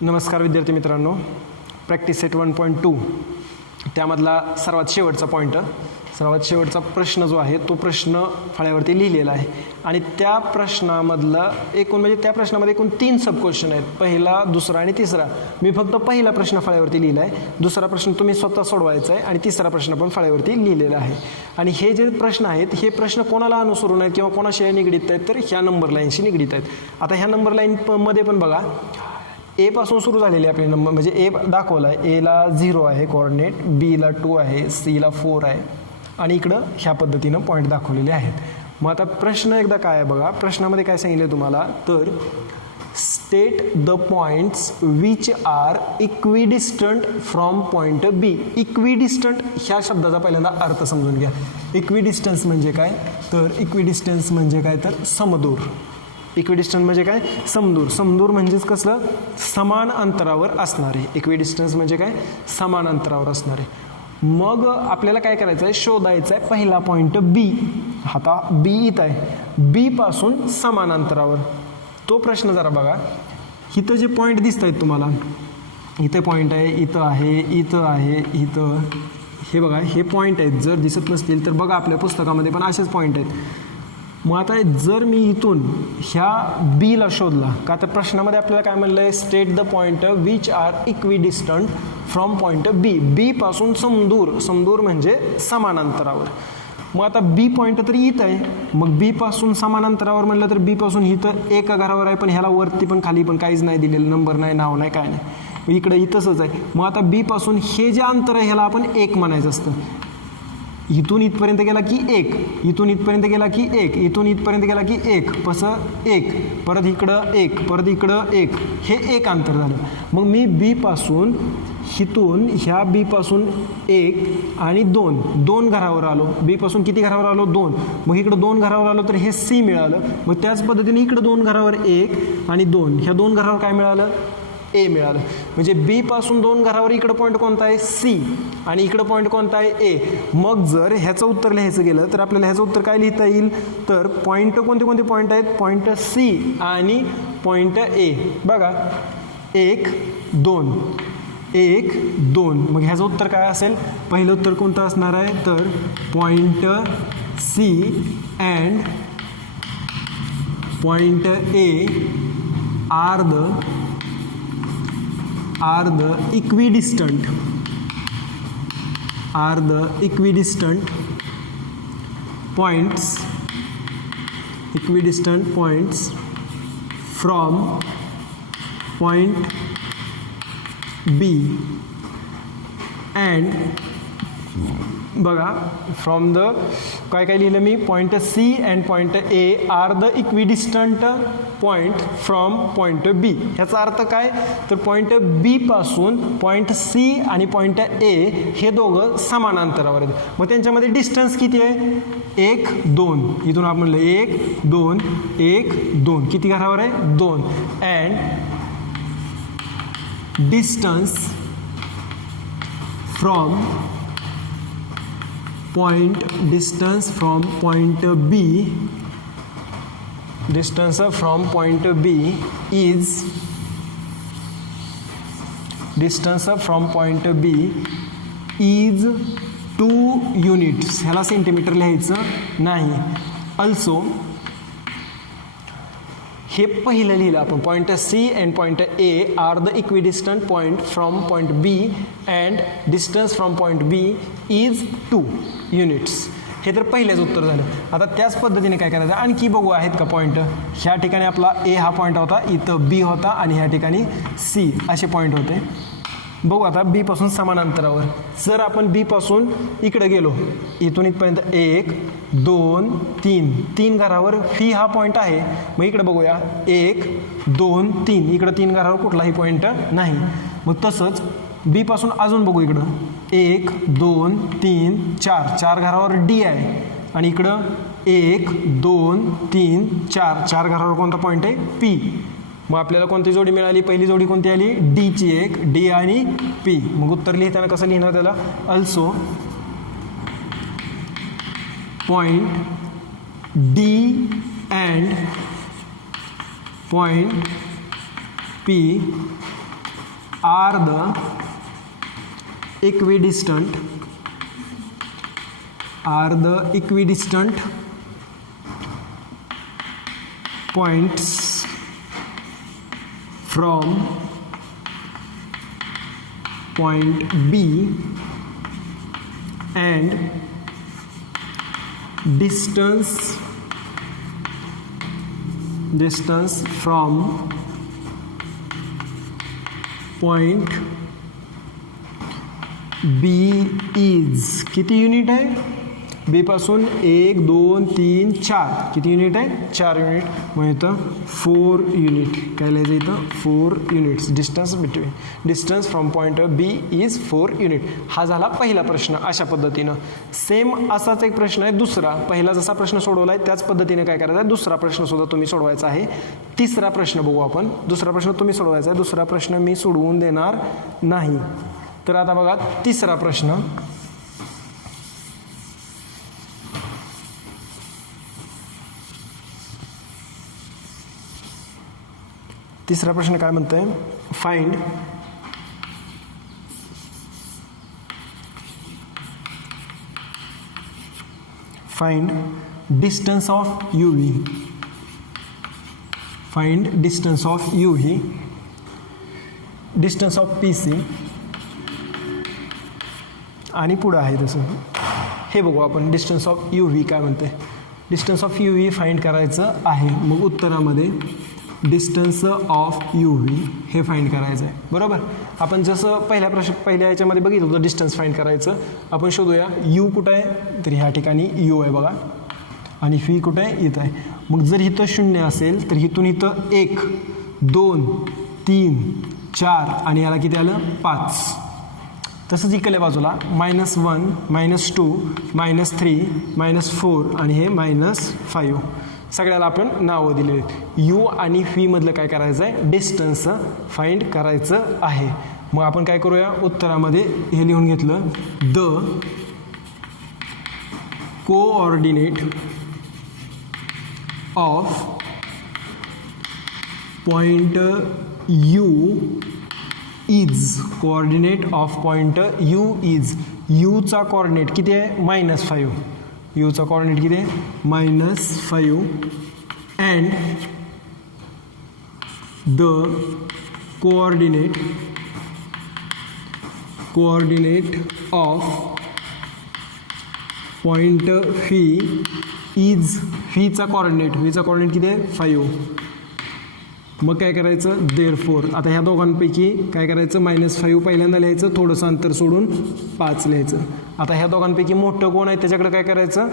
नमस्कार विद्यार्थी मित्रांनो, प्रॅक्टिस सेट 1.2 त्यामधला सर्वात शेवटचा प्रश्न जो आहे तो प्रश्न फळ्यावरती लिहिलेला आहे आणि त्या प्रश्नामधला त्या प्रश्नामध्ये एकूण 3 सब क्वेश्चन आहेत. पहिला, दुसरा आणि तिसरा. मी फक्त पहिला प्रश्न फळ्यावरती लिहिला आहे, दुसरा प्रश्न तुम्ही स्वतः सोडवायचा आहे आणि तिसरा प्रश्न पण फळ्यावरती लिहिलेला आहे. आणि हे जे प्रश्न आहेत हे प्रश्न कोणाला अनुसरून आहेत किंवा कोणाशी निगडीत आहेत, तर ह्या नंबर लाईनशी निगडीत आहेत. आता ह्या नंबर लाईनमध्ये पण बघा, ए पासून सुरू झालेली आपली नंबर, म्हणजे ए दाखवला आहे, एला 0 आहे कोऑर्डिनेट, बीला 2 आहे, सीला 4 आहे आणि इकडं ह्या पद्धतीनं पॉईंट दाखवलेले आहेत. मग आता प्रश्न एकदा काय आहे बघा, प्रश्नामध्ये काय सांगितलं तुम्हाला, तर state the points which are equidistant from point B. Equidistant ह्या शब्दाचा पहिल्यांदा अर्थ समजून घ्या. इक्विडिस्टन्स म्हणजे काय, तर इक्विडिस्टन्स म्हणजे काय, तर समदूर. इक्विडिस्टन्स म्हणजे काय, समदूर. समदूर म्हणजेच कसलं, समान अंतरावर असणारे. इक्विडिस्टन्स म्हणजे काय, समान अंतरावर असणारे. मग आपल्याला काय करायचं आहे, शोधायचं आहे पहिला पॉईंट बी. आता बी इथं आहे, बी पासून समान अंतरावर. तो प्रश्न जरा बघा, इथं जे पॉईंट दिसत आहेत तुम्हाला, इथं पॉईंट आहे, इथं आहे, इथं आहे, इथं, हे बघा हे पॉईंट आहेत. जर दिसत नसतील तर बघा आपल्या पुस्तकामध्ये पण असेच पॉईंट आहेत. मग आता जर मी इथून ह्या बीला शोधला का, तर प्रश्नामध्ये आपल्याला काय म्हणलं आहे, state the point which are equidistant from point B. B पासून समदूर, समदूर म्हणजे समान अंतरावर. मग आता बी पॉईंट तरी इथं आहे, मग बी पासून समान अंतरावर म्हणलं तर बी पासून इथं एका घरावर आहे, पण ह्याला वरती पण खाली पण काहीच नाही दिलेलं, नंबर नाही, नाव नाही, काय नाही. इकडे इथंच आहे. मग आता बी पासून हे जे अंतर आहे ह्याला आपण 1 म्हणायचं असतं. इथून इथपर्यंत गेला की 1, इथून इथपर्यंत गेला की 1, इथून इथपर्यंत गेला की 1, कसं 1, परत इकडं 1, परत इकडं 1, हे 1 अंतर झालं. मग मी बी पासून इथून ह्या बी पासून 1 आणि 2 घरावर आलो. बी पासून किती घरावर आलो, 2. मग इकडं 2 घरावर आलो तर हे सी मिळालं. मग त्याच पद्धतीने इकडं 2 घरावर 1 आणि 2, ह्या 2 घरावर काय मिळालं, ए मिळालं. म्हणजे बी पासून 2 घरावर इकडं पॉईंट कोणता आहे, सी, आणि इकडं पॉईंट कोणता आहे, ए. मग जर ह्याचं उत्तर लिहायचं गेलं तर आपल्याला ह्याचं उत्तर काय लिहिता येईल, तर पॉईंट कोणते कोणते पॉईंट आहेत, पॉईंट सी आणि पॉईंट ए. बघा 1, 2, 1, 2. मग ह्याचं उत्तर काय असेल, पहिलं उत्तर कोणतं असणार आहे, तर point C and point A are the equidistant points from point B and बघा फ्रॉम द काय काय लिहिलं मी, point C and point A are the equidistant point from point B. ह्याचा अर्थ काय, तर पॉईंट बी पासून पॉईंट सी आणि पॉईंट ए हे दोघं समान अंतरावर आहेत. मग त्यांच्यामध्ये डिस्टन्स किती आहे, 1, 2. इथून आपण म्हणलं 1, 2, 1, 2, किती घरावर आहे, 2. And distance from point B is 2 units. ह्याला सेंटीमीटर लिहायचं नाही. अल्सो हे पहिलं लिहिलं आपण, point C and point A are the equidistant point from point B and distance from point B is 2 units. हे तर पहिलेच उत्तर झालं. आता त्याच पद्धतीने काय करायचं, आणखी बघू आहेत का पॉईंट. ह्या ठिकाणी आपला ए हा पॉईंट होता, इथं बी होता आणि ह्या ठिकाणी सी असे पॉईंट होते. बघू आता बी पासून समान अंतरावर. जर आपण बी पासून इकडे गेलो, इथून इथपर्यंत 1, 2, 3 घरावर फी हा पॉईंट आहे. मग इकडे बघूया 1, 2, 3, इकडं 3 घरावर कुठलाही पॉईंट नाही. मग तसंच बी पासून अजून बघू, इकडं 1, 2, 3, 4 घरावर डी आहे आणि इकडं 1, 2, 3, 4 घरावर कोणता पॉईंट आहे, पी. मग आपल्याला कोणती जोडी मिळाली, पहिली जोडी कोणती आली, डीची, एक डी आणि पी. मग उत्तर लिहिताना कसं लिहिणार त्याला, also point D and point P are the equidistant points from point B and distance from point B is किती युनिट आहे? बी पासून 1 2 3 4 किती युनिट आहे? 4 युनिट. मग इथं 4 युनिट काय लिहायचं इथं? 4 units. Distance from point B is 4 unit. हा झाला पहिला प्रश्न. अशा पद्धतीनं सेम असाच एक प्रश्न आहे दुसरा. पहिला जसा प्रश्न सोडवला आहे त्याच पद्धतीने काय करायचं आहे, दुसरा प्रश्न सुद्धा तुम्ही सोडवायचा आहे. तिसरा प्रश्न बघू आपण. दुसरा प्रश्न तुम्ही सोडवायचा आहे, दुसरा प्रश्न मी सोडवून देणार नाही. तर आता बघा तिसरा प्रश्न. तिसरा प्रश्न काय म्हणतोय? Find distance of UV. Find distance of UV, distance of PC आणि पुढं आहे तसं. हे बघू आपण डिस्टन्स ऑफ UV काय म्हणते. डिस्टन्स ऑफ UV फाइंड करायचं आहे. मग उत्तरामध्ये डिस्टन्स ऑफ UV हे फाइंड करायचं आहे. बरोबर. आपण जसं पहिल्या याच्यामध्ये बघितलं होतं डिस्टन्स फाइंड करायचं. आपण शोधूया U कुठं आहे, तर ह्या ठिकाणी U आहे बघा, आणि V कुठं आहे? इथं आहे. मग जर इथं 0 असेल तर इथून इथं 1 2 3 4 आणि याला किती आलं? 5. तसंच इकडल्या बाजूला -1 -2 -3 -4 आणि हे -5. सगळ्याला आपण नावं दिलेली आहेत. U आणि V मधलं काय करायचं आहे? डिस्टन्स फाइंड करायचं आहे. मग आपण काय करूया, उत्तरामध्ये हे लिहून घेतलं, the coordinate of point U is. Coordinate of point U is. U चा कोऑर्डिनेट किती आहे? -5. U चा कोऑर्डिनेट किती आहे? -5. And the coordinate of point V is. V चा कोऑर्डिनेट किती आहे? 5. मग काय करायचं? देअरफॉर. आता ह्या दोघांपैकी काय करायचं? -5 पहिल्यांदा लिहायचं, थोडंसं अंतर सोडून 5 लिहायचं. आता ह्या दोघांपैकी मोठं कोण आहे त्याच्याकडे काय करायचं?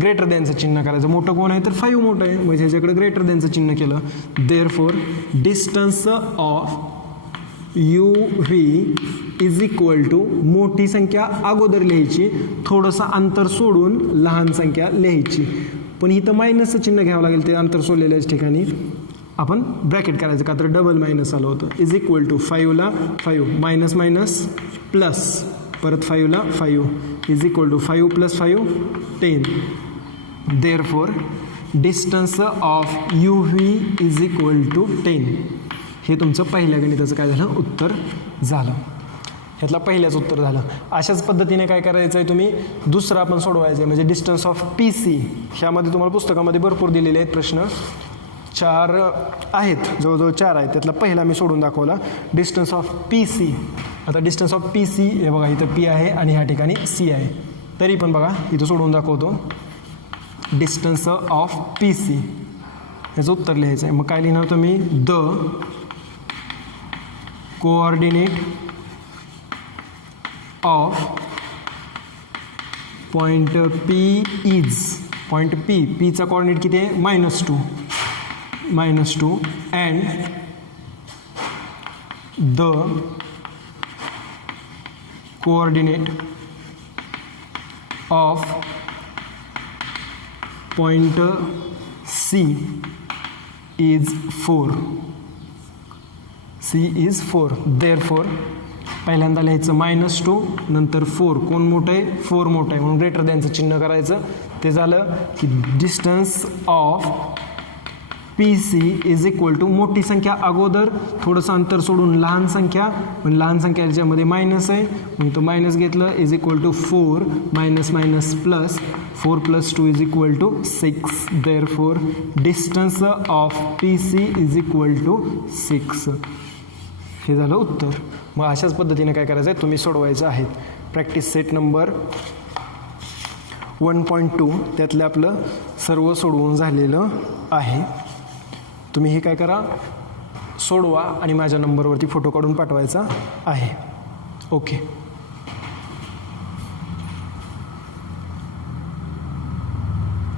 ग्रेटर दॅनचं चिन्ह करायचं. मोठं कोण आहे तर 5 मोठं आहे, म्हणजे ह्याच्याकडे ग्रेटर दॅनचं चिन्ह केलं. Therefore distance of UV is equal to, मोठी संख्या अगोदर लिहायची, थोडंसं अंतर सोडून लहान संख्या लिहायची. पण इथं मायनसचं चिन्ह घ्यावं लागेल ते अंतर सोडलेल्याच ठिकाणी. आपण ब्रॅकेट करायचं का तर डबल मायनस आलं होतं. इज इक्वल टू 5ला 5 मायनस मायनस प्लस, परत 5ला 5 is equal to 5 + 5 10. Therefore distance of UV is equal to 10. हे तुमचं पहिल्या गणिताचं काय झालं? उत्तर झालं. ह्यातला पहिल्याच उत्तर झालं. अशाच पद्धतीने काय करायचं आहे तुम्ही दुसरं आपण सोडवायचं आहे, म्हणजे डिस्टन्स ऑफ PC. ह्यामध्ये तुम्हाला पुस्तकामध्ये भरपूर दिलेले आहेत प्रश्न, 4 आहेत, जवळजवळ 4 आहेत. त्यातला पहिला मी सोडून दाखवला, डिस्टन्स ऑफ PC. आता डिस्टन्स ऑफ PC हे बघा, इथं P आहे आणि ह्या ठिकाणी C आहे. तरी पण बघा इथं सोडून दाखवतो, डिस्टन्स ऑफ PC याचं उत्तर लिहायचं आहे. मग काय लिहिणार तुम्ही? The coordinate of point P is. Point P चा कोऑर्डिनेट किती आहे? -2 and the coordinate of point C is 4. C is 4. Therefore पहिल्यांदा लिहायचं -2 नंतर 4. कोण मोठं आहे? 4 मोठं आहे, म्हणून ग्रेटर दॅनचं चिन्ह करायचं. ते झालं की distance of P C is equal to मोठी संख्या अगोदर थोडंसं अंतर सोडून लहान संख्या, पण लहान संख्या याच्यामध्ये मायनस आहे म्हणून तो मायनस घेतलं, is equal to 4 minus minus plus 4 + 2 is equal to 6. Therefore distance of P C is equal to 6. हे झालं उत्तर. मग अशाच पद्धतीने काय करायचं आहे तुम्ही सोडवायचं आहे. प्रॅक्टिस सेट नंबर 1.2 त्यातलं आपलं सर्व सोडवून झालेलं आहे. तुम्ही हे काय करा सोडवा आणि माझ्या नंबरवरती फोटो काढून पाठवायचा आहे. ओके.